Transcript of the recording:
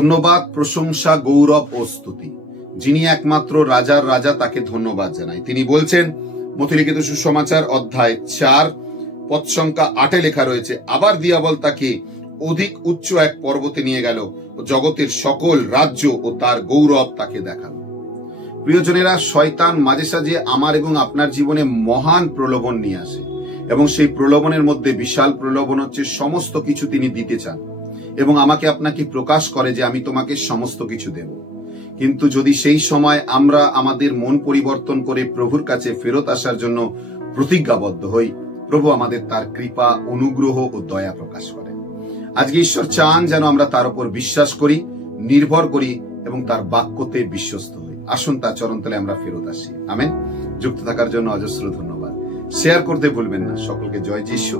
ধন্যবাদ, প্রশংসা, গৌরব ও স্তুতি। যিনি একমাত্র রাজার রাজা, তাকে ধন্যবাদ জানাই। তিনি বলছেন, মথিলিখিত সুসমাচার অধ্যায় 4 পদ সংখ্যা 8 লেখা রয়েছে, আবার দিয়াবল তাকে অধিক উচ্চ এক পর্বতে নিয়ে গেল ও জগতের সকল রাজ্য ও তার গৌরব তাকে দেখালো। প্রিয়জনেরা, শয়তান মাঝে সাঝে আমার এবং আপনার জীবনে মহান প্রলোভন নিয়ে আসে, এবং সেই প্রলোভনের মধ্যে বিশাল প্রলোভন হচ্ছে সমস্ত কিছু তিনি দিতে চান, এবং আমাকে আপনাকে প্রকাশ করে যে আমি তোমাকে সমস্ত কিছু দেব। কিন্তু যদি সেই সময় আমরা আমাদের মন পরিবর্তন করে প্রভুর কাছে ফেরত আসার জন্য প্রতিজ্ঞাবদ্ধ হই, প্রভু আমাদের তার কৃপা, অনুগ্রহ ও দয়া প্রকাশ করেন। আজকে ঈশ্বর চান যেন আমরা তার উপর বিশ্বাস করি, নির্ভর করি এবং তার বাক্যতে বিশ্বস্ত হই। আসুন তার চরণতলে আমরা ফেরত আসি। আমেন। যুক্ত থাকার জন্য অজস্র ধন্যবাদ। শেয়ার করতে ভুলবেন না। সকলকে জয় যিশু।